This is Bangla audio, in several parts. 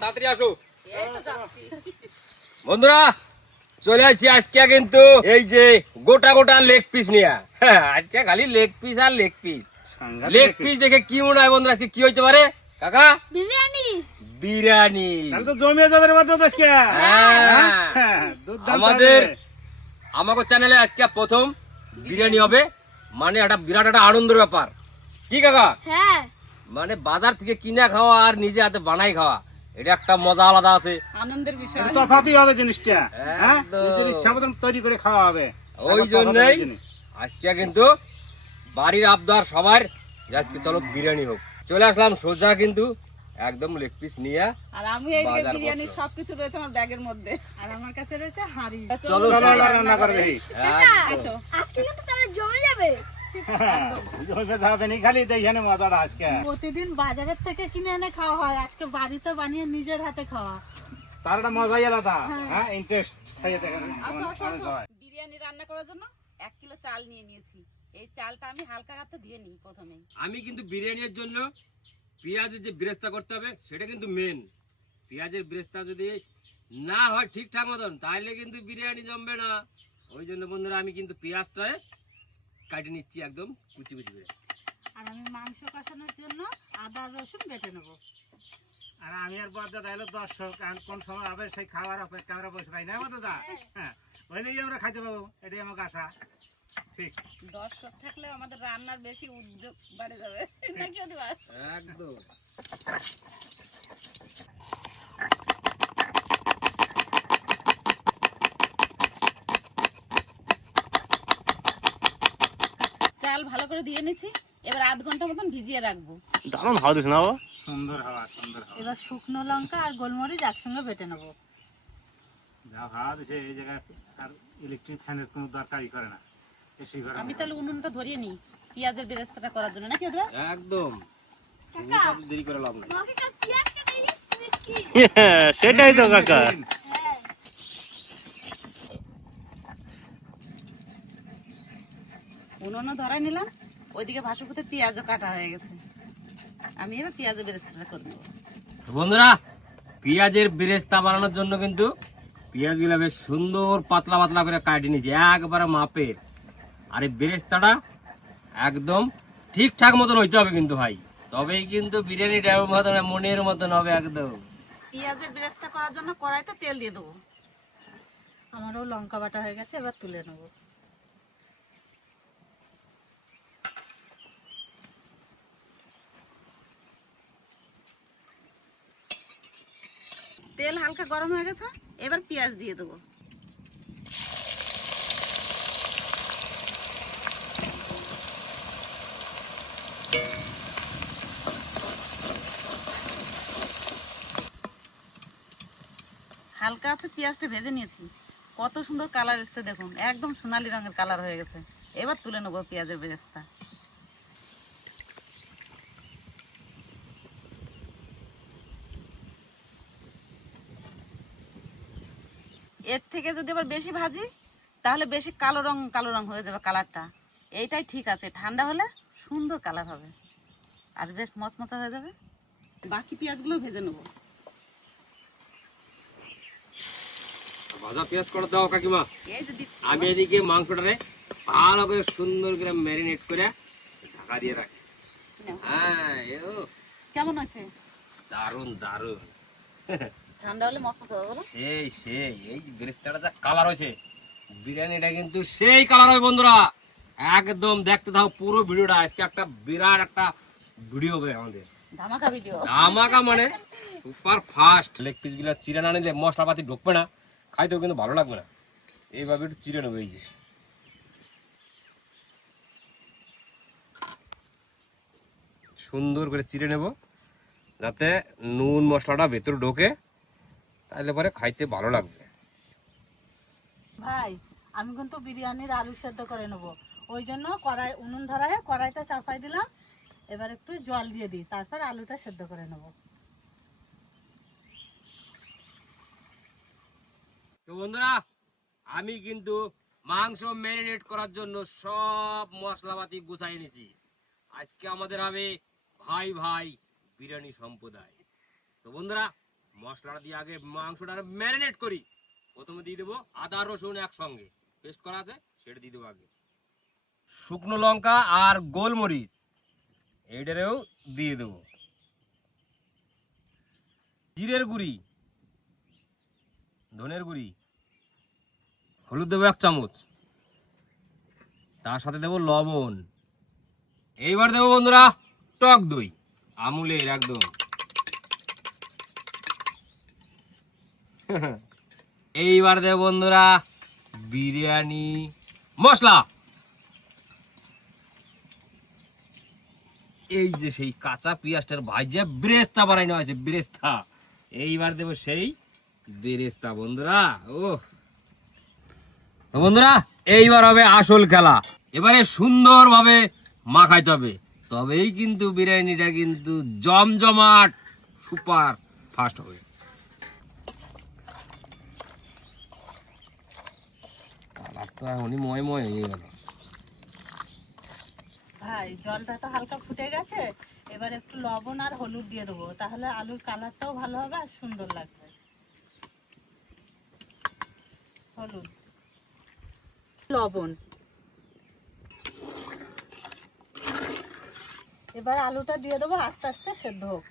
তাড়াতাড়ি আসো বন্ধুরা, চলে আসছি আজকে কিন্তু এই যে গোটা গোটা লেগ পিস নিয়ে। আজকে খালি লেগ পিস আর লেগ পিস। লেগ পিস দেখে কি মনে হয় বন্ধুরা আজকে কি হইতে পারে কাকা? বিরিয়ানি। বিরিয়ানি। তাহলে তো জমিয়ে যাবে রে বাদ আজকে। আমাদের আমাকে চ্যানেলে আজকে প্রথম বিরিয়ানি হবে, মানে একটা বিরাট একটা আনন্দের ব্যাপার। কি কাকা? হ্যাঁ, মানে বাজার থেকে কিনে খাওয়া আর নিজে হাতে বানাই খাওয়া, এটা একটা মজা আলাদা আছে, আনন্দের বিষয়। তফাতই হবে জিনিসটা। হ্যাঁ, একদম। নিজের ইচ্ছা মতন তৈরি করে খাওয়া হবে। ওই জন্যই আজকে কিন্তু বাড়ির আবদার সবার যে আজকে চলো বিরিয়ানি হোক। চলে আসলাম সোজা কিন্তু একদম লেগ পিস নিয়ে। আর আমি এই যে বাজার বিরিয়ানির করছো। সবকিছু রয়েছে আমার ব্যাগের মধ্যে, আর আমার কাছে রয়েছে হাঁড়ি। চলো চলো রান্না করে দেখি। আসো। আজকে কিন্তু তাহলে জমে যাবে। জমে যাবে নি, খালি দেখেন মজাটা আজকে। প্রতিদিন বাজারের থেকে কিনে এনে খাওয়া হয়, আজকে বাড়িতে বানিয়ে নিজের হাতে খাওয়া। তার একটা মজাই আলাদা। হ্যাঁ, ইন্টারেস্ট খাইয়ে দেখেন। আসো, আসো, আসো। বিরিয়ানি রান্না করার জন্য 1 কিলো চাল নিয়ে নিয়েছি। এই চালটা আমি হালকা হাতে দিয়ে নিই প্রথমেই। আমি কিন্তু বিরিয়ানির জন্য পেঁয়াজের যে বেরেস্তা করতে হবে সেটা কিন্তু মেন। পেঁয়াজের বেরেস্তা যদি না হয় ঠিকঠাক মতন তাহলে কিন্তু বিরিয়ানি জমবে না। ওই জন্য বন্ধুরা আমি কিন্তু পেঁয়াজটা কাটে নিচ্ছি একদম কুচি কুচি করে। আর আমি মাংস কষানোর জন্য আদা রসুন বেটে নেবো। আর আমি আর বড় দাদা এলো দর্শক, আর কোন সময় হবে সেই খাওয়ার অপেক্ষা আমরা বসে পাই না দাদা। হ্যাঁ, ওইটাই আমরা খাইতে পাবো, এটাই আমার আশা। ঠিক। দর্শক থাকলে আমাদের রান্নার বেশি উদ্যোগ বাড়ে যাবে নাকি অধিবার? একদম। চাল ভালো করে দিয়ে নিয়েছি, এবার আধ ঘন্টা মতন ভিজিয়ে রাখবো। দারুণ হাওয়া দিস না বাবা। সুন্দর হাওয়া, সুন্দর হাওয়া। এবার শুকনো লঙ্কা আর গোলমরিচ একসঙ্গে বেটে নেবো। যা হাওয়া দিছে এই জায়গায় আর ইলেকট্রিক ফ্যানের কোনো দরকারই করে না। এসি করে। আমি তাহলে উনুনটা ধরিয়ে নিই পেঁয়াজের বেরেস্তাটা করার জন্য, নাকি অধিবার? একদম। কাকা, দেরি করে লাভ নাই। তোমাকে কাল পেঁয়াজ কেটে দিয়েছিস কি? সেটাই তো কাকা। হ্যাঁ। উনুনও ধরাই নিলাম, ওইদিকে ভাসুকুতে পেঁয়াজও কাটা হয়ে গেছে। আমি এবার পেঁয়াজের বেরেস্তাটা করে নেবো। তো বন্ধুরা, পেঁয়াজের বেরেস্তা বানানোর জন্য কিন্তু পেঁয়াজগুলো বেশ সুন্দর পাতলা পাতলা করে কাটে নিয়েছি একবারে মাপের। আর এই বেরেস্তাটা একদম ঠিকঠাক মতন হইতে হবে কিন্তু ভাই, তবেই কিন্তু বিরিয়ানিটা মতন মনের মতন হবে একদম। পেঁয়াজের বেরেস্তা করার জন্য কড়াইতে তেল দিয়ে দেবো। আমারও লঙ্কা বাটা হয়ে গেছে, এবার তুলে নেবো। তেল হালকা গরম হয়ে গেছে, এবার পেঁয়াজ দিয়ে দেবো। হালকা আছে পেঁয়াজটা ভেজে নিয়েছি, কত সুন্দর কালার এসছে দেখুন, একদম সোনালী রঙের কালার হয়ে গেছে। এবার তুলে নেবো পেঁয়াজের বেরেস্তা। এর থেকে যদি আবার বেশি ভাজি তাহলে বেশি কালো রং হয়ে যাবে কালারটা। এইটাই ঠিক আছে, ঠান্ডা হলে সুন্দর কালার হবে আর বেশ মচমচা হয়ে যাবে। বাকি পেঁয়াজগুলো ভেজে নেবো। ভাজা পেঁয়াজ করে দাও কাকিমা। এই যে দিচ্ছি। আমি এদিকে মাংসটারে ভালো করে সুন্দর করে ম্যারিনেট করে ঢাকা দিয়ে রাখি। নাও। হ্যাঁ, কেমন আছে? দারুন দারুন। ঠান্ডা হলে মচমচা হবে বলো? সেই সেই এই যে বেরেস্তাটা যা কালার হয়েছে, বিরিয়ানিটা কিন্তু সেই কালার হয় বন্ধুরা। একদম দেখতে থাকো পুরো ভিডিওটা, আজকে একটা বিরাট একটা ভিডিও হবে আমাদের। ধামাকা ভিডিও। ধামাকা মানে সুপার ফাস্ট। লেগ পিস গুলা চিড়ে না নিলে মশলাপাতি ঢুকবে না, খাইতেও কিন্তু ভালো লাগবে না। এইভাবে একটু চিড়ে নেবো, এই যে সুন্দর করে চিড়ে নেব যাতে নুন মশলাটা ভেতরে ঢোকে, তাহলে পরে খাইতে ভালো লাগবে। ভাই, আমি কিন্তু বিরিয়ানির আলু সেদ্ধ করে নেবো। ওই জন্য উনুন ধরায় কড়াইটা চাপাই দিলাম। এবার একটু জল দিয়ে দিই, তারপর আলুটা সেদ্ধ করে নেবো। তো বন্ধুরা, আমি কিন্তু মাংস ম্যারিনেট করার জন্য সব মশলাপাতি গুছাই নিয়েছি। আজকে আমাদের হবে ভাই ভাই বিরিয়ানি সম্প্রদায়। তো বন্ধুরা, মশলাটা দিয়ে আগে মাংসটা ম্যারিনেট করি। প্রথমে দিয়ে দেবো আদা রসুন একসঙ্গে পেস্ট করা আছে, সেটা দিয়ে দেবো আগে। শুকনো লঙ্কা আর গোলমরিচ এইটারেও দিয়ে দেবো। জিরের গুঁড়ি, ধনের গুঁড়ি, হলুদ দেবো 1 চামচ, তার সাথে দেবো লবণ। এইবার দেবো বন্ধুরা টক দই, আমুলের একদম। এইবার দেবো বন্ধুরা বিরিয়ানি মশলা। এই যে সেই কাঁচা পেঁয়াজটার ভাইজে বেরেস্তা বানানো হয়েছে, বেরেস্তা। এইবার দেবো সেই বেরেস্তা বন্ধুরা। ও বন্ধুরা, এইবার হবে আসল খেলা। এবারে সুন্দরভাবে মাখাইতে হবে, তবেই কিন্তু বিরিয়ানিটা কিন্তু জমজমাট সুপার ফাস্ট হবে। এখনই ময় ময় হয়ে গেল ভাই। জলটা তো হালকা ফুটে গেছে, এবার একটু লবণ আর হলুদ দিয়ে দেবো, তাহলে আলুর কালারটাও ভালো হবে আর সুন্দর লাগবে। হলুদ, লবণ। এবার আলুটা দিয়ে দেবো, আস্তে আস্তে সেদ্ধ হোক।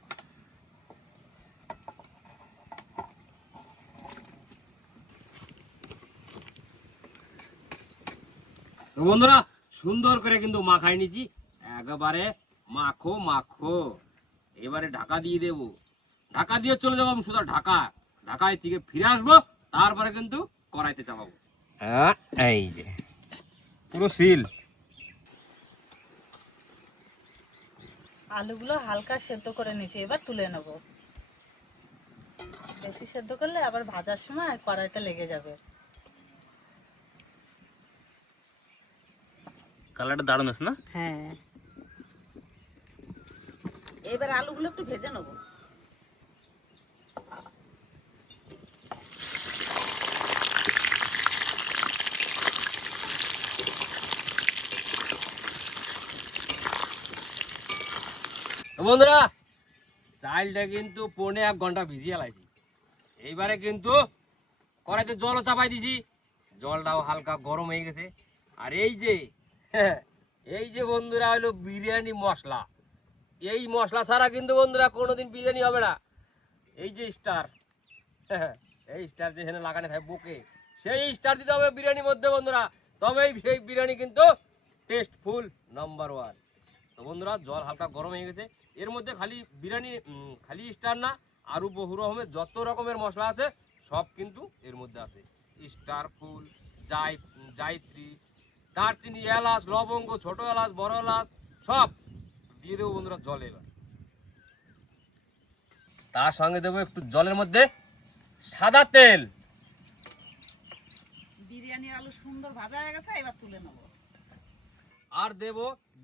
তো বন্ধুরা সুন্দর করে কিন্তু মাখাই নিছি, একেবারে মাখো মাখো। এবারে ঢাকা দিয়ে দেব, ঢাকা দিয়ে চলে যাবো সোজা ঢাকায় থেকে ফিরে আসবো, তারপরে কিন্তু কড়াইতে চাপাবো। এই যে পুরো সিল। আলুগুলো হালকা সেদ্ধ করে নিয়েছি, এবার তুলে নেব। বেশি সেদ্ধ করলে আবার ভাজার সময় কড়াইতে লেগে যাবে। কালারটা দারুণ আছে না? হ্যাঁ। এবার আলুগুলো একটু ভেজে নেবো। বন্ধুরা চালটা কিন্তু 1.5 ঘন্টা ভিজিয়ে লাইছি। এইবারে কিন্তু কড়াইতে জলও চাপাই দিছি, জলটাও হালকা গরম হয়ে গেছে। আর এই যে বন্ধুরা হলো বিরিয়ানি মশলা। এই মশলা ছাড়া কিন্তু বন্ধুরা কোনোদিন বিরিয়ানি হবে না। এই যে স্টার, এই স্টার যেখানে লাগানো থাকে বুকে, সেই স্টার দিতে হবে বিরিয়ানির মধ্যে বন্ধুরা, তবেই সেই বিরিয়ানি কিন্তু টেস্টফুল নাম্বার 1। তো বন্ধুরা জল হালকা গরম হয়ে গেছে, এর মধ্যে খালি বিরিয়ানি খালি স্টার না, আরও বহু রকমের যত রকমের মশলা আছে সব কিন্তু এর মধ্যে আছে। স্টার ফুল, জায়ত্রী, দারচিনি, এলাচ, লবঙ্গ, ছোট এলাচ, বড় এলাচ সব দিয়ে দেবো বন্ধুরা জলে। এবার তার সঙ্গে দেবো একটু জলের মধ্যে সাদা তেল। বিরিয়ানির আলু সুন্দর ভাজা হয়ে গেছে, এবার তুলে নেবো। আর দেব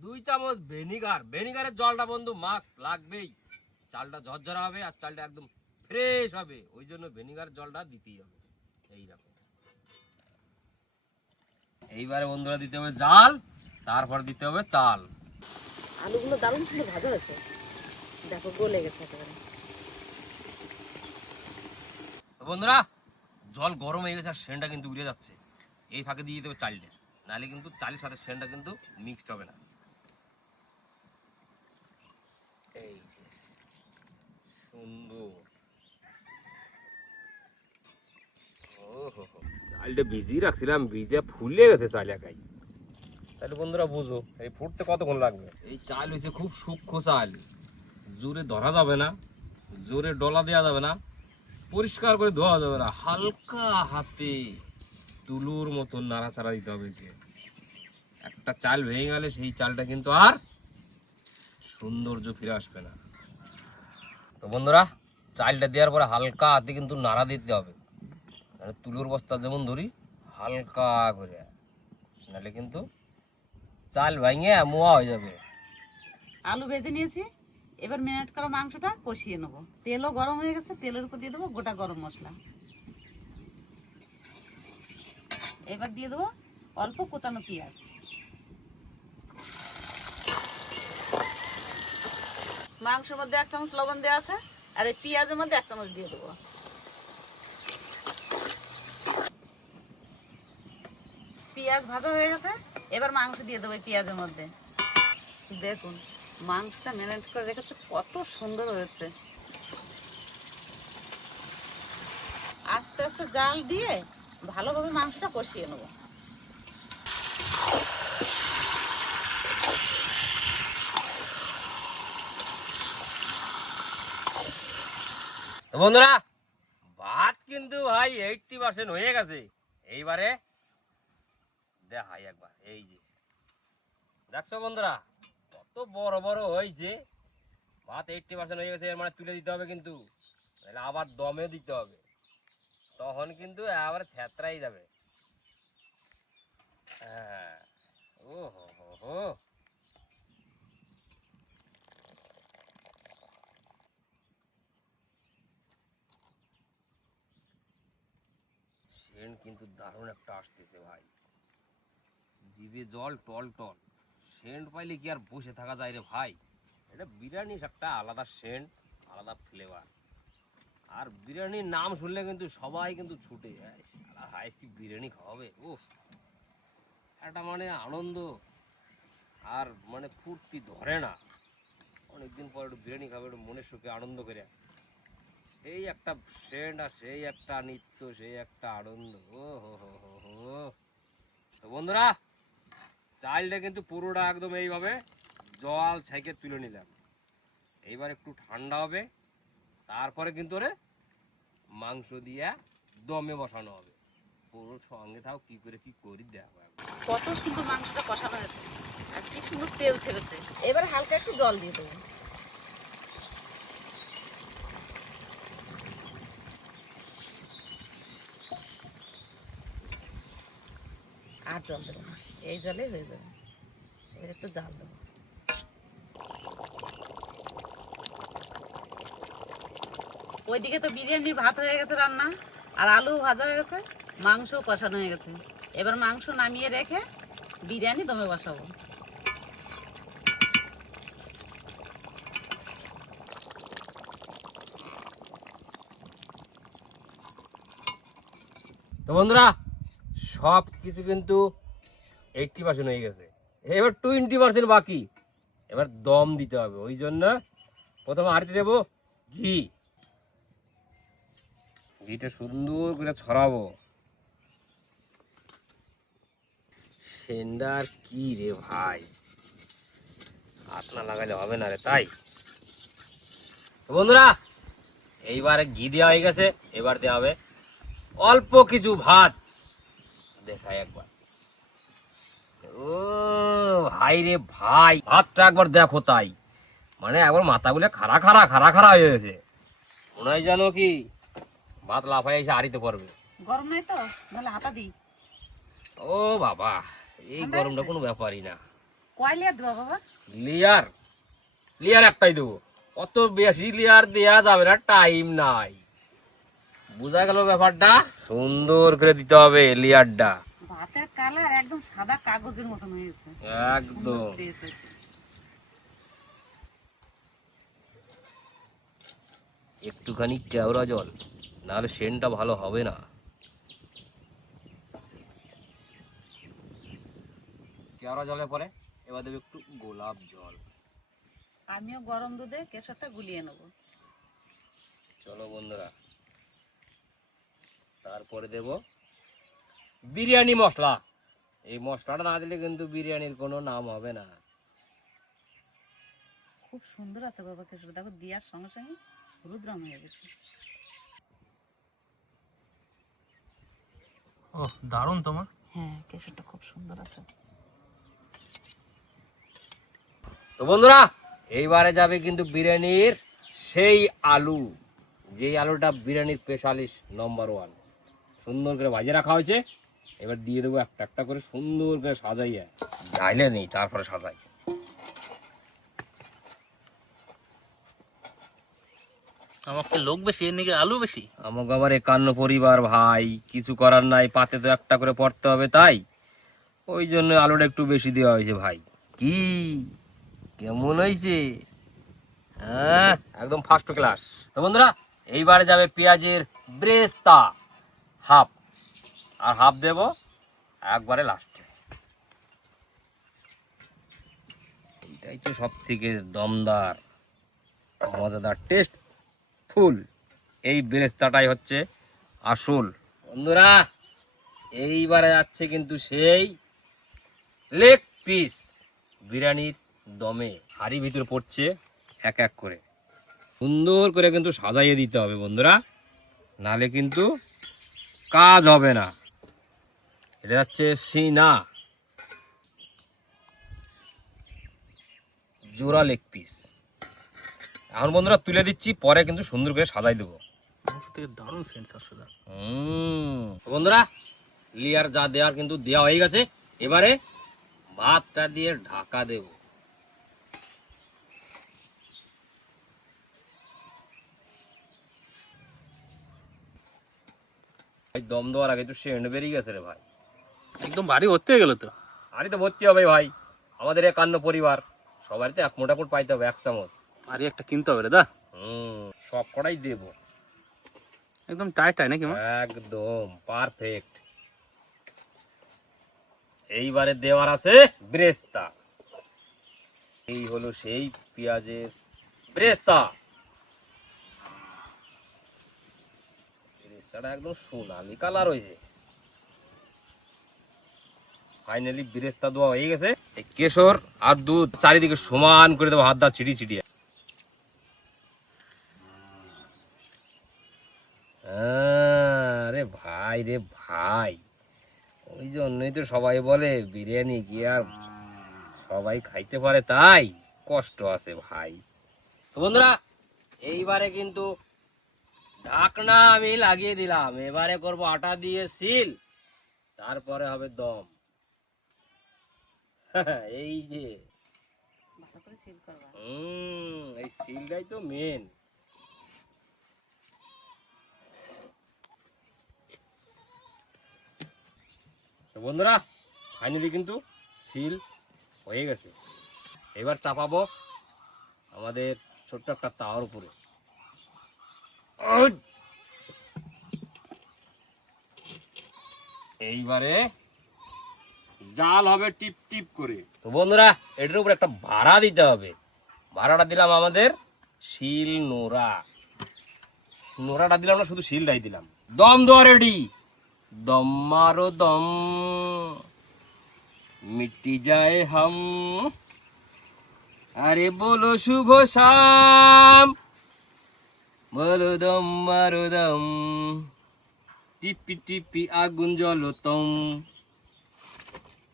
2 চামচ ভিনিগার। ভিনিগারের জলটা বন্ধু মাস্ট লাগবেই, চালটা ঝরঝরা হবে আর চালটা একদম ফ্রেশ হবে, ওই জন্য ভিনিগার জলটা দিতেই হবে। এইরকম এইবারে বন্ধুরা দিতে হবে জাল, তারপর দিতে হবে চাল। আলুগুলো দারুণ সুন্দর ভাজা হয়েছে, দেখো গলে গেছে একেবারে। বন্ধুরা জল গরম হয়ে গেছে আর সেন্টটা কিন্তু উড়ে যাচ্ছে, এই ফাঁকে দিয়ে দেবে চালটা, নাহলে কিন্তু চালের সাথে সেন্টটা কিন্তু মিক্সড হবে না। এই যে সুন্দর, চালটা ভিজিয়ে রাখছিলাম, ভিজে ফুলে গেছে চাল একাই। তাহলে বন্ধুরা বুঝো এই ফুটতে কতক্ষণ লাগবে। এই চাল হয়েছে খুব সূক্ষ্ম চাল, জোরে ধরা যাবে না, জোরে ডলা দেওয়া যাবে না, পরিষ্কার করে ধোয়া যাবে না, হালকা হাতে তুলোর মতন নাড়াচাড়া দিতে হবে। যে একটা চাল ভেঙে গেলে সেই চালটা কিন্তু আর সৌন্দর্য ফিরে আসবে না। তো বন্ধুরা চালটা দেওয়ার পরে হালকা হাতে কিন্তু নাড়া দিতে হবে, তুলোর বস্তা যেমন ধরি হালকা করে, নাহলে কিন্তু চাল ভেঙে মোয়া হয়ে যাবে। আলু ভেজে নিয়েছি, এবার ম্যারিনেট করা মাংসটা কষিয়ে নেবো। তেলও গরম হয়ে গেছে, তেলের উপর দিয়ে দেবো গোটা গরম মশলা। এবার দিয়ে দেবো অল্প কোচানো পেঁয়াজ। মাংসের মধ্যে 1 চামচ লবণ দেওয়া আছে, আর এই পেঁয়াজের মধ্যে 1 চামচ দিয়ে দেবো। পেঁয়াজ ভাজা হয়ে গেছে, এবার মাংস দিয়ে দেবো এই পেঁয়াজের মধ্যে। দেখুন মাংসটা ম্যারিনেট করে রেখেছে, কত সুন্দর হয়েছে। আস্তে আস্তে জাল দিয়ে ভালোভাবে মাংসটা কষিয়ে নেবো। বন্ধুরা ভাত কিন্তু ভাই 80% হয়ে গেছে। এইবারে দেখাই একবার, এই যে দেখছো বন্ধুরা কত বড় বড় হয়েছে। ভাত 80% হয়ে গেছে, এর মানে তুলে দিতে হবে কিন্তু, তাহলে আবার দমে দিতে হবে, তখন কিন্তু আবার ছেত্রাই যাবে। হ্যাঁ, ও হো হো হো, সেন্ট কিন্তু দারুণ একটা আসতেছে ভাই, জিভে জল টল টল। সেন্ট পাইলে কি আর বসে থাকা যায় রে ভাই। এটা বিরিয়ানির একটা আলাদা সেন্ট, আলাদা ফ্লেভার। আর বিরিয়ানির নাম শুনলে কিন্তু সবাই কিন্তু ছুটে হাইস কি বিরিয়ানি খাওয়াবে। ও একটা মানে আনন্দ আর মানে ফুর্তি ধরে না। অনেকদিন পর একটু বিরিয়ানি খাবে, একটু মনের সুখে আনন্দ করে। সেই একটা সেন্ট আর সেই একটা নৃত্য, সেই একটা আনন্দ। ও হো হো হো হো। তো বন্ধুরা চালটা কিন্তু পুরোটা একদম এইভাবে জল ছেঁকে তুলে নিলাম। এইবার একটু ঠান্ডা হবে, তারপরে কিন্তু ওরে মাংস দিয়ে দমে বসানো হবে। পুরো সঙ্গে থাও, কি করে কি করি দেখো। কত সুন্দর মাংসটা কষানো হয়েছে আর কি সুন্দর তেল ছেড়েছে। এবার হালকা একটু জল দিয়ে দেবো। আর জল দেবো না, এই জলে হয়ে যাবে। এবার একটু জাল দেবো। ওইদিকে তো বিরিয়ানির ভাত হয়ে গেছে রান্না, আর আলু ভাজা হয়ে গেছে, মাংস কষানো হয়ে গেছে। এবার মাংস নামিয়ে রেখে বিরিয়ানি দমে বসাবো। তো বন্ধুরা সব কিছু কিন্তু 80% হয়ে গেছে, এবার 20% বাকি। এবার দম দিতে হবে, ওই জন্য প্রথমে হাঁড়িতে দেবো ঘি। ঘিটা সুন্দর করে ছড়াবো। সেন্ডার কি রে ভাই, হাত না লাগালে হবে না রে। তাই বন্ধুরা এইবারে ঘি দেওয়া হয়ে গেছে, এবার দেওয়া হবে অল্প কিছু ভাত। দেখাই একবার। ও ভাই রে ভাই, ভাতটা একবার দেখো, তাই মানে একবার মাথাগুলো খাড়া খাড়া খাড়া খাড়া হয়ে গেছে। মনে হয় জানো কি ভাত লাফাই এসে হারিতে পারবে। গরম নাই তো, নাহলে হাতা দিই। ও বাবা, এই গরমটা কোনো ব্যাপারই না। কয় লেয়ার দেবো বাবা? লেয়ার লেয়ার একটাই দেবো, অত বেশি লেয়ার দেওয়া যাবে না, টাইম নাই। বুঝা গেল ব্যাপারটা? সুন্দর করে দিতে হবে লেয়ারটা। ভাতের কালার একদম সাদা কাগজের মতন হয়েছে, একদম ফ্রেশ হয়েছে। একটুখানি কেওড়া জল, নাহলে সেন্টটা ভালো হবে না। কেওড়া জলের পরে এবার দেবে একটু গোলাপ জল। আমিও গরম দুধে কেশরটা গুলিয়ে নেব। চলো বন্ধুরা, তারপরে দেব বিরিয়ানি মশলা। এই মশলাটা না দিলে কিন্তু বিরিয়ানির কোনো নাম হবে না। খুব সুন্দর আছে বাবা কেশর, দেখো দেওয়ার সঙ্গে সঙ্গে হলুদ রং হয়ে গেছে। ও দারুণ তোমার। হ্যাঁ কেশরটা খুব সুন্দর আছে। তো বন্ধুরা এইবারে যাবে কিন্তু বিরিয়ানির সেই আলু, যেই আলুটা বিরিয়ানির স্পেশালিস্ট নম্বর 1, সুন্দর করে ভাজে রাখা হয়েছে। এবার দিয়ে দেবো একটা একটা করে সুন্দর করে সাজাইয়া, ঢাইলে নেই তারপরে সাজাই। আমাকে লোক বেশি, এর নাকি আলু বেশি। আমাকে আবার 51 পরিবার ভাই, কিছু করার নাই, পাতে তো একটা করে পড়তে হবে, তাই ওই জন্য আলুটা একটু বেশি দেওয়া হয়েছে ভাই। কি কেমন হয়েছে? হ্যাঁ, একদম ফার্স্ট ক্লাস। তো বন্ধুরা এইবারে যাবে পেঁয়াজের ব্রেস্তা হাফ, আর হাফ দেব একবারে লাস্টে। এটাই তো সব থেকে দমদার, মজাদার, টেস্ট ফুল এই ব্রেস্তাটাই হচ্ছে আসল। বন্ধুরা এইবারে যাচ্ছে কিন্তু সেই লেগ পিস বিরিয়ানির দমে। হাঁড়ি ভিতরে পড়ছে এক এক করে, সুন্দর করে কিন্তু সাজাইয়ে দিতে হবে বন্ধুরা, নালে কিন্তু কাজ হবে না। এটা যাচ্ছে সিনা জোড়া লেগ পিস। এখন বন্ধুরা তুলে দিচ্ছি, পরে কিন্তু সুন্দর করে সাজাই দেবো। মাংস থেকে দারুণ সেন্স আসছে দা। বন্ধুরা লেয়ার যা দেওয়ার কিন্তু দেওয়া হয়ে গেছে, এবারে ভাতটা দিয়ে ঢাকা দেব। ভাই দম দেওয়ার আগে তো সেন্ট বেরিয়ে গেছে রে ভাই। একদম ভারী ভর্তি হয়ে গেল তো। আরে তো ভর্তি হবে ভাই, আমাদের 51 পরিবার, সবারই তো এক মোটামুটি পাইতে হবে 1 চামচ। ভারী একটা কিনতে হবে রে দা। সব কটাই দেব, একদম টাইট টাই নাকি মা? একদম পারফেক্ট। এইবারে দেওয়ার আছে ব্রেস্তা। এই হলো সেই পেঁয়াজের ব্রেস্তা। ব্রেস্তাটা একদম সোনালি কালার হয়েছে। ফাইনালি ব্রেস্তা দেওয়া হয়ে গেছে। এই কেশর আর দুধ চারিদিকে সমান করে দেবো, হাত দা ছিটি ছিটিয়ে। আরে ভাই রে ভাই, ওই জন্যই তো সবাই বলে বিরিয়ানি কি আর সবাই খাইতে পারে, তাই কষ্ট আছে ভাই। তো বন্ধুরা এইবারে কিন্তু ঢাকনা আমি লাগিয়ে দিলাম, এবারে করব আটা দিয়ে সিল, তারপরে হবে দম। এই যে ভালো করে সিল করবা। এই সিলটাই তো মেন। তো বন্ধুরা ফাইনালি কিন্তু সিল হয়ে গেছে। এবার চাপাবো আমাদের ছোট্ট একটা তাওয়ার উপরে। এইবারে জাল হবে টিপ টিপ করে। তো বন্ধুরা এটার উপর একটা ভাড়া দিতে হবে। ভাড়াটা দিলাম আমাদের শিল নোড়া। নোড়াটা দিলাম না, শুধু শিলটাই দিলাম। দম দেওয়া রেডি। দম মারো দম, মিটি যায় হাম, আরে বলো শুভ শাম, বলো দম মারো দম, টিপি টিপি আগুন জ্বলতম।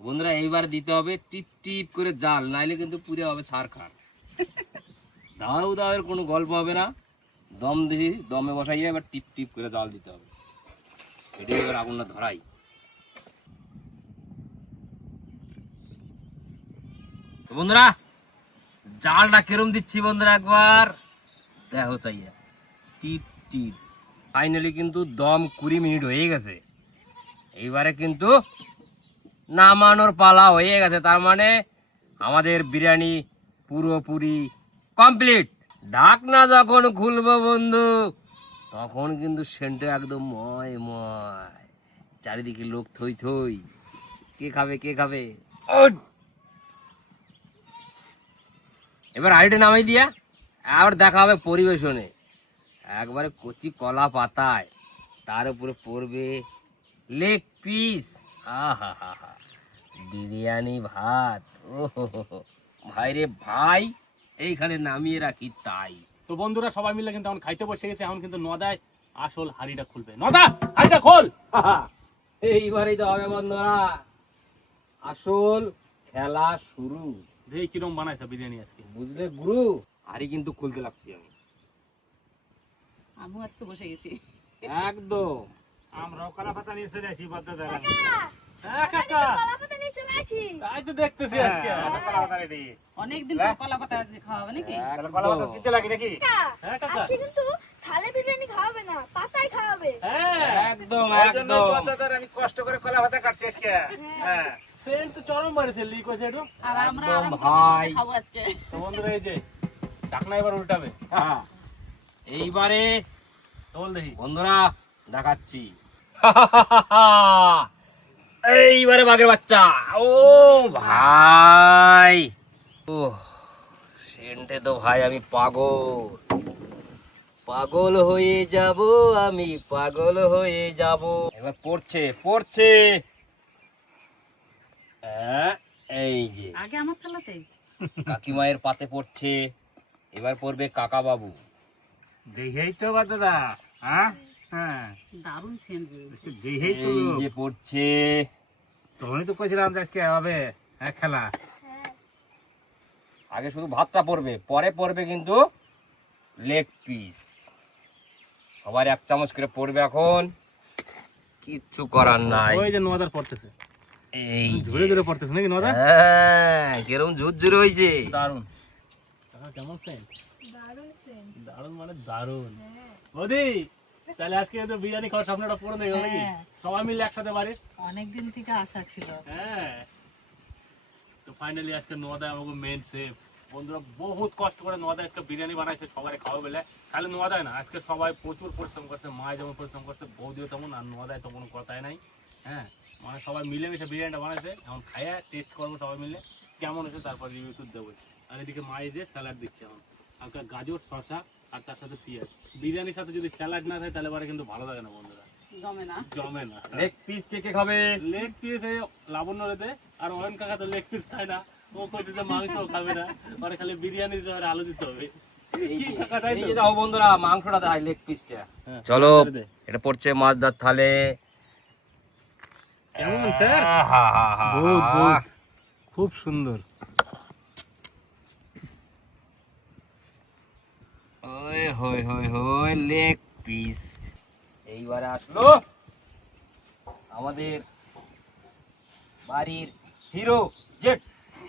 বন্ধুরা এইবার দিতে হবে টিপ টিপ করে জাল, নাইলে কিন্তু পুরে হবে সারখার। দাও দাওয়ের কোনো গল্প হবে না। দম দিয়ে দমে বসাইয়ে এবার টিপ টিপ করে জাল দিতে হবে। এটা এবার আগুনটা ধরাই। বন্ধুরা জালটা কেরম দিচ্ছি বন্ধুরা একবার দেখো চাইয়া। টিপ টিপ। ফাইনালি কিন্তু দম 20 মিনিট হয়ে গেছে। এইবারে কিন্তু নামানোর পালা হয়ে গেছে, তার মানে আমাদের বিরিয়ানি পুরোপুরি কমপ্লিট। ঢাকনা যখন খুলবো বন্ধু, তখন কিন্তু সেন্টে একদম ময় ময়, চারিদিকে লোক থই থই। কে খাবে কে খাবে। এবার হাঁড়িটা নামাই দিয়া আবার দেখা হবে পরিবেশনে। একবারে কচি কলা পাতায়, তার উপরে পড়বে লেগ পিস। আহা হা হা, বিরিয়ানি ভাত। ও ভাই রে ভাই, এইখানে নামিয়ে রাখি তাই। তো বন্ধুরা সবাই মিলে কিন্তু এখন খাইতে বসে গেছে। এখন কিন্তু নদায় আসল হাড়িটা খুলবে। নদা হাড়িটা খোল। এইবারেই তো হবে বন্ধুরা আসল খেলা শুরু। দেখি কিরম বানাইছে বিরিয়ানি আজকে, বুঝলে গুরু? হাড়ি কিন্তু খুলতে লাগছি আমি আমিও আজকে বসে গেছি। একদম। আমরাও কলা পাতা নিয়ে চলে আসি বদ্ধ দ্বারা। হ্যাঁ কাকা, কলা পাতা নিয়ে চলে আছি। তাই তো দেখতেছি আজকে। কলা পাতা রেডি। অনেকদিন পর কলা পাতা আজকে খাওয়া হবে নাকি? কলা পাতা দিতে লাগে নাকি? হ্যাঁ কাকা, আজকে কিন্তু থালে বিরিয়ানি খাওয়াবে না, পাতায় খাওয়াবে। হ্যাঁ একদম ওই জন্য একদম। বদ্ধ দ্বারা আমি কষ্ট করে কলা পাতা কাটছি আজকে। হ্যাঁ সেন্ট তো চরম মারেছে, লিক হয়েছে একটু। আর আমরা একদম আরাম করে বসে ভাই। বসে খাবো আজকে। তো বন্ধুরা এই যে ঢাকনা এবার উল্টাবে। হ্যাঁ, এইবারে তোল দেখি। বন্ধুরা দেখাচ্ছি। এইবারে বাঘের বাচ্চা। ও ভাই, ও সেন্টে তো ভাই আমি পাগল, পাগল হয়ে যাব, আমি পাগল হয়ে যাব। এবার পড়ছে পড়ছে, হ্যাঁ, এই যে আগে আমার থালাতে কাকিমায়ের পাতে পড়ছে, এবার পড়বে কাকা বাবু। দেখেই তো বা দাদা, হ্যাঁ হ্যাঁ দারুণ সেন্ট বেরোচ্ছে। দেখেই তো এই যে পড়ছে, তখনই তো কইছিলাম যে আজকে হবে হ্যাঁ খেলা। আগে শুধু ভাতটা পড়বে, পরে পড়বে কিন্তু লেগ পিস। সবার 1 চামচ করে পড়বে এখন, কিচ্ছু করার নাই। ওই যে নদার পড়তেছে, এই যে, ধরে ধরে পড়তেছে নাকি নদা? হ্যাঁ, কিরম ঝুরঝুরে হয়েছে। দারুণ। কেমন সেন্ট? দারুণ সেন্ট। দারুণ মানে দারুণ। বৌদি, তাহলে আজকে তো বিরিয়ানি খাওয়ার স্বপ্নটা পূরণ হয়ে গেল নাকি? হ্যাঁ। সবাই মিলে একসাথে বাড়ি। অনেকদিন থেকে আশা ছিল। হ্যাঁ, তো ফাইনালি আজকে নদা আমাকে মেন সেফ। বন্ধুরা বহুত কষ্ট করে নদা আজকে বিরিয়ানি বানাইছে সবাই খাওয়া বলে। খালি নদায় না, আজকে সবাই প্রচুর পরিশ্রম করছে। মা যেমন পরিশ্রম করছে, বৌদিও তেমন, আর নদায় তো কোনো কথাই নাই। হ্যাঁ, মানে সবাই মিলেমিশে বিরিয়ানিটা বানাইছে। এখন খাইয়া টেস্ট করবো সবাই মিলে কেমন হয়েছে, তারপর রিভিউ তো দেবো। আর এদিকে মা এই যে স্যালাড দিচ্ছে এখন, হালকা গাজর, শসা আর তার সাথে পেঁয়াজ। বিরিয়ানির সাথে যদি স্যালাড না থাকে তাহলে পরে কিন্তু ভালো লাগে না বন্ধুরা, জমে না। জমে না। লেগ পিস কে কে খাবে? লেগ পিস লাবণ্য রেতে, আর অয়ন কাকা তো লেগ পিস খায় না। ও কইছে যে মাংস খাবে না, পরে খালি বিরিয়ানি দিতে হবে, আলু দিতে হবে। কি কাকা, তাই এই তো? যে দাও বন্ধুরা, মাংসটা দেয়, লেগ পিসটা। হ্যাঁ, চলো, করে দে। এটা পড়ছে মাছদার থালে। কেমন স্যার? আহা, বহুত বহুত খুব সুন্দর। ওই হই হই হই, লেগ পিস। এইবারে আসলো আমাদের বাড়ির hero jet,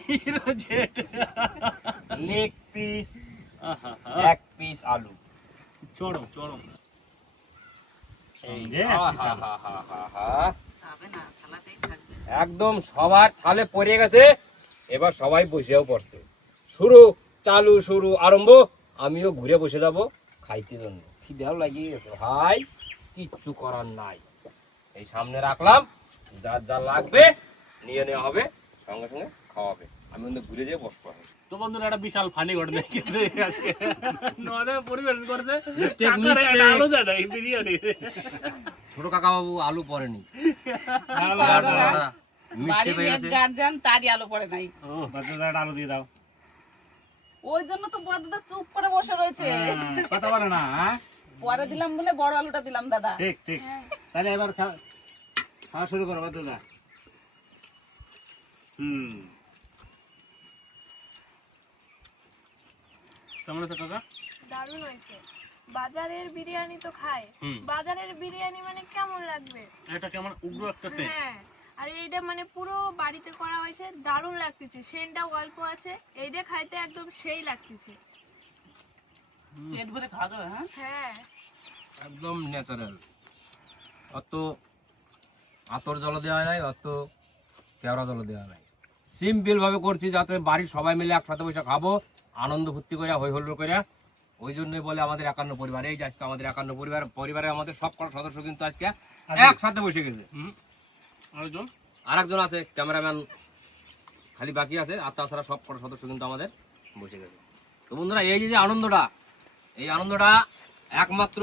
hero jet. Leg piece, আহা, 1 পিস আলু। চরম চরম। এই যে এক piece আলু। আহা, খাবে না, থালাতেই থাকবে। একদম সবার থালে পড়ে গেছে। এবার সবাই বসেও পড়ছে। শুরু, চালু, শুরু, আরম্ভ। আমিও ঘুরে বসে যাব খাইতে জন্য, খিদেও লাগিয়ে গেছে ভাই, কিচ্ছু করার নাই। এই সামনে রাখলাম, যার যা লাগবে নিয়ে নেওয়া হবে, সঙ্গে সঙ্গে খাওয়াবে। আমি কিন্তু ঘুরে যেয়ে বসবো। তো বন্ধুরা একটা বিশাল ফানি ঘটনা কিন্তু আজকে নদা পরিবেশন করতে Mistake, কাকার একটা mistake. আলু দেয় না এই বিরিয়ানি। ছোট কাকা বাবু আলু পড়েনি, মিষ্টি বাড়ির হয়ে হেড গেছে। গার্জিয়ান, তারই আলো পড়ে নাই। ও বাচ্চাটা একটা আলু দিয়ে দাও। ওই জন্য তো বড়দা চুপ করে বসে রয়েছে। হ্যাঁ, কথা বলে না, হ্যাঁ পরে দিলাম বলে বড় আলুটা দিলাম দাদা। ঠিক ঠিক। তাহলে এবার খাওয়া শুরু করো বাচ্চাটা। কেমন আছে কাকা? দারুণ হয়েছে। বাজারের বিরিয়ানি তো খায়, হুম। বাজারের বিরিয়ানি মানে কেমন লাগবে? এটা কেমন উগ্র একটা সেন্ট। হ্যাঁ, আর এইটা মানে পুরো বাড়িতে করা হয়েছে, দারুণ লাগতেছে। সেন্টটাও অল্প আছে, এইটা খাইতে একদম সেই লাগতেছে। পেট ভরে খাওয়া যাবে। হ্যাঁ, হ্যাঁ, একদম ন্যাচারাল, অত আতর জল দেওয়া নাই, অত কেওড়া জল দেওয়া নাই। সিম্পল ভাবে করছি যাতে বাড়ির সবাই মিলে একসাথে বসে খাবো, আনন্দ ফুর্তি করে, হই হল্লোড় করে। ওই জন্যই বলে আমাদের 51 পরিবার। এই যে আজকে আমাদের 51 পরিবারে আমাদের সব কটা সদস্য কিন্তু আজকে একসাথে বসে গেছে। আরেকজন আরেকজন আছে ক্যামেরাম্যান খালি বাকি আছে, আর তাছাড়া সব কটা সদস্য কিন্তু আমাদের বসে গেছে। তো বন্ধুরা, এই যে আনন্দটা, এই আনন্দটা একমাত্র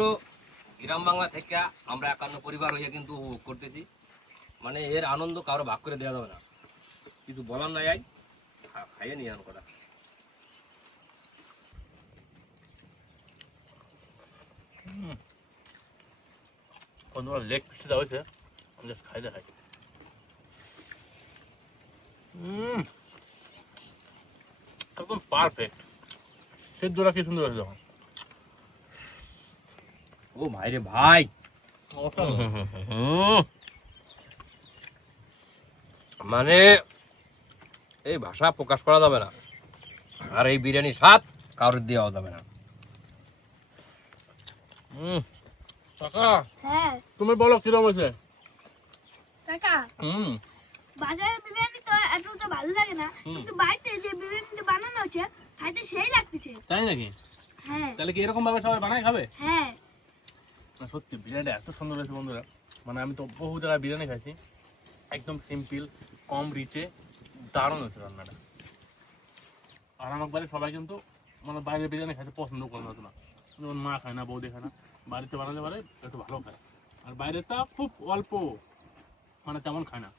গ্রাম বাংলা থেকে আমরা 51 পরিবার হয়ে কিন্তু উপভোগ করতেছি। মানে এর আনন্দ কারো ভাগ করে দেওয়া যাবে না, কিছু বলার নাই। আই খাইয়ে নিয়ে আন করা। বন্ধুরা লেগ পিসটা দেওয়া হয়েছে, আমি জাস্ট খাই দেখাই। একদম পারফেক্ট। সেদ্ধটা কি সুন্দর হয়েছে যখন। ও ভাই রে ভাই, মানে এই ভাষা প্রকাশ করা যাবে না। আর এই বিরিয়ানির স্বাদ কারোর দেওয়া যাবে না। কাকা হ্যাঁ তুমি বলো কিরকম হয়েছে? কাকা, বাজারের বিরিয়ানি তো এত তো ভালো লাগে না, কিন্তু বাড়িতে যে বিরিয়ানিটা বানানো হচ্ছে খাইতে সেই লাগতেছে। তাই নাকি? হ্যাঁ তাহলে কি এরকম ভাবে সবাই বানায় খাবে? হ্যাঁ না সত্যি বিরিয়ানিটা এত সুন্দর হয়েছে বন্ধুরা, মানে আমি তো বহু জায়গায় বিরিয়ানি খাইছি, একদম সিম্পল, কম রিচে, দারুণ হয়েছে রান্নাটা। আর আমার বাড়ির সবাই কিন্তু মানে বাইরের বিরিয়ানি খাইতে পছন্দ করে না, যেমন মা খায় না, বৌদি খায় না, বাড়িতে বানালে পারে একটু ভালো খায়, আর বাইরেটা খুব অল্প, মানে তেমন খায় না।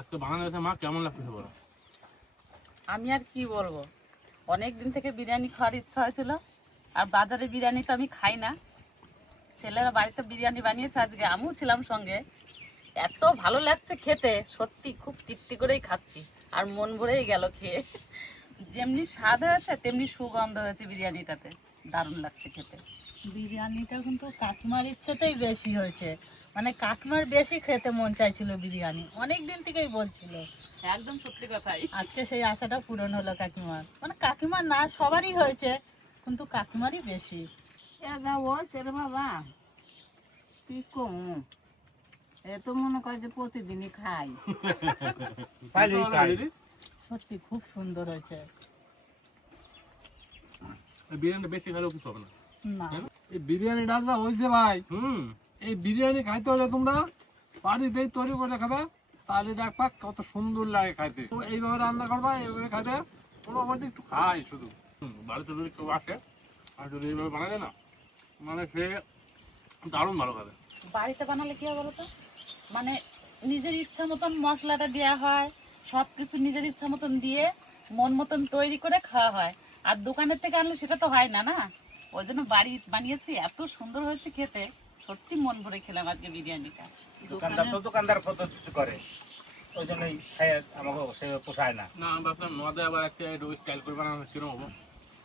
আজকে বানানো হয়েছে, মা কেমন লাগতেছে বলো? আমি আর কি বলবো, অনেক দিন থেকে বিরিয়ানি খাওয়ার ইচ্ছা হয়েছিল, আর বাজারে বিরিয়ানি তো আমি খাই না, ছেলেরা বাড়িতে বিরিয়ানি বানিয়েছে, আজকে আমিও ছিলাম সঙ্গে। এত ভালো লাগছে খেতে, সত্যি খুব তৃপ্তি করেই খাচ্ছি, আর মন ভরেই গেল খেয়ে। যেমনি স্বাদ হয়েছে তেমনি সুগন্ধ হয়েছে বিরিয়ানিটাতে, দারুণ লাগছে খেতে। বিরিয়ানিটা কিন্তু কাকিমার ইচ্ছেতেই বেশি হয়েছে, মানে কাকিমার বেশি খেতে মন চাইছিল বিরিয়ানি, অনেক দিন থেকেই বলছিল। একদম সত্যি কথাই। আজকে সেই আশাটা পূরণ হলো কাকিমার, মানে কাকিমার না সবারই হয়েছে, কিন্তু কাকিমারই বেশি। বাবা কি কম, এ তো মনে করে যে প্রতিদিনই খাই। সত্যি খুব সুন্দর হয়েছে। বিরিয়ানিটা বেশি খেলেও কিছু হবে না। না এই বিরিয়ানি ডালটা হয়েছে ভাই, এই বিরিয়ানি খাইতে হলে তোমরা বাড়িতেই তৈরি করে খাবে, তাহলে দেখবা কত সুন্দর লাগে খাইতে। তো এইভাবে রান্না করবা, এইভাবে খাইতে মোটামুটি একটু খাই শুধু। বাড়িতে যদি কেউ আসে আর যদি এইভাবে বানালে না, মানে সে দারুণ ভালো খাবে। বাড়িতে বানালে কি হয় বলো তো, মানে নিজের ইচ্ছা মতন মশলাটা দেওয়া হয়, সব কিছু নিজের ইচ্ছা মতন দিয়ে মন মতন তৈরি করে খাওয়া হয়, আর দোকানের থেকে আনলে সেটা তো হয় না, না? ওই জন্য বাড়ি বানিয়েছি, এত সুন্দর হয়েছে খেতে, সত্যি মন ভরে খেলাম আজকে বিরিয়ানিটা। দোকানদার তো দোকানদার পদ্ধতি করে, ওই জন্যই খায় আমাকে সে পোষায় না। না আমি ভাবলাম নদে আবার একটা স্টাইল করে বানানো কিরকম হবো,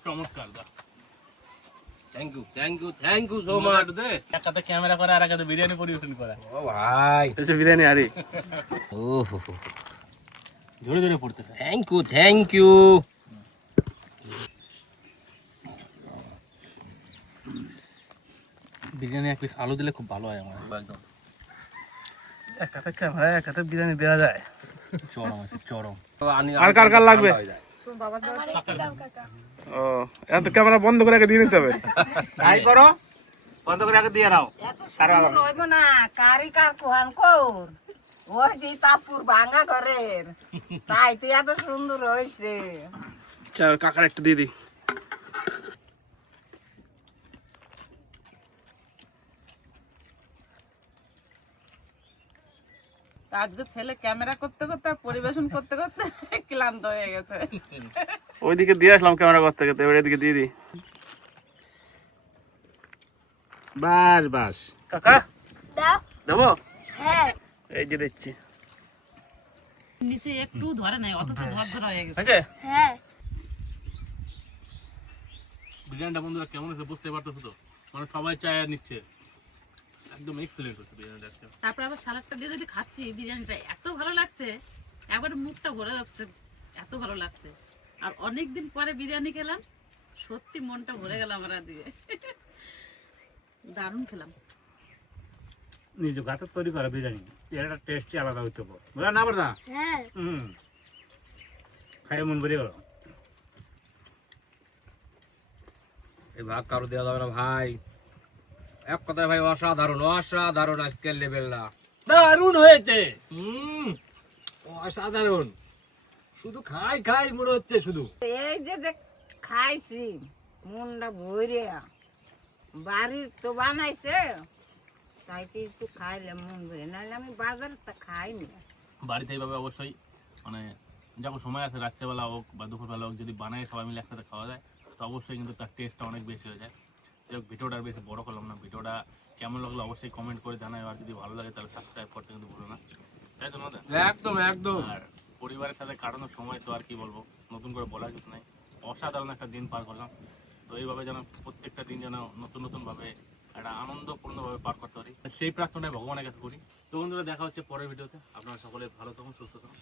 চমৎকার। Thank you so much. এক হাতে ক্যামেরা করে আর এক হাতে বিরিয়ানি পরিবেশন করে। ও ভাই, বিরিয়ানি আরে ও জোরে জোরে পড়তে থ্যাংক ইউ। বিরিয়ানি এক পিস আলু দিলে খুব ভালো হয় আমার একদম। এক হাতে ক্যামেরা, এক হাতে বিরিয়ানি দেওয়া যায়, চরম আছে চরম। আর কার কার লাগবে? আমার একটু দাও কাকা। ও এখন তো ক্যামেরা বন্ধ করে দিয়ে নিতে হবে। তাই করো, বন্ধ করে আগে দিয়ে নাও। রইব না কারি কার কোহান কৌর, ওই যে তাপুর ভাঙা ঘরের, তাই তো এত সুন্দর হয়েছে। চল কাকার একটু দিয়ে দিই। আজকে ছেলে ক্যামেরা করতে করতে আর পরিবেশন করতে করতে ক্লান্ত হয়ে গেছে। ওইদিকে দিয়ে আসলাম ক্যামেরা করতে করতে, এবার এদিকে দিয়ে দিই। বাস বাস কাকা দাও। দেবো? হ্যাঁ এই যে দিচ্ছি। নিচে একটু ধরে নাই, অথচ ঝরঝরা হয়ে গেছে। আছে হ্যাঁ বিরিয়ানিটা বন্ধুরা কেমন হয়েছে বুঝতে পারতেছো তো, মানে সবাই চায় নিচ্ছে, একদম এক্সেলেন্ট হচ্ছে বিরিয়ানিটা আজকে। তারপর আবার সালাদটা দিয়ে যদি খাচ্ছি, বিরিয়ানিটা এত ভালো লাগছে, একবার মুখটা ভরে যাচ্ছে, এত ভালো লাগছে। আর অনেকদিন পরে বিরিয়ানি খেলাম, সত্যি মনটা ভরে গেল আমার দিয়ে। দারুণ খেলাম। নিজ হাতে তৈরি করা বিরিয়ানি, এর একটা টেস্টই আলাদা হইতে হবে, বুঝলা না বড়দা? হ্যাঁ খাই মন ভরে গেল। এই ভাগ কারো দেওয়া যাবে না ভাই, এক কথায় ভাই অসাধারণ অসাধারণ আজকের লেভেলটা। দারুণ হয়েছে, অসাধারণ, শুধু খাই খাই মনে হচ্ছে শুধু। এই যে খাইছি মনটা ভরে, বাড়ির তো বানাইছে, তাই তো একটু খাইলে মন ভরে, নাহলে আমি বাজারটা খাইনি। বাড়িতে এইভাবে অবশ্যই মানে যখন সময় আছে রাত্রেবেলা হোক বা দুপুরবেলা হোক, যদি বানায় সবাই মিলে একসাথে খাওয়া যায় তো অবশ্যই কিন্তু তার টেস্টটা অনেক বেশি হয়ে যায়। যাই হোক, ভিডিওটা আর বেশি বড় করলাম না, ভিডিওটা কেমন লাগলো অবশ্যই কমেন্ট করে জানাই, আর যদি ভালো লাগে তাহলে সাবস্ক্রাইব করতে কিন্তু ভুলো না, তাই তো না? একদম একদম। আর পরিবারের সাথে কাটানোর সময় তো আর কি বলবো, নতুন করে বলার কিছু নাই, অসাধারণ একটা দিন পার করলাম। তো এইভাবে যেন প্রত্যেকটা দিন যেন নতুন নতুন ভাবে একটা আনন্দপূর্ণভাবে পার করতে পারি, সেই প্রার্থনায় ভগবানের কাছে করি। তো বন্ধুরা দেখা হচ্ছে পরের ভিডিওতে, আপনারা সকলে ভালো থাকুন, সুস্থ থাকুন।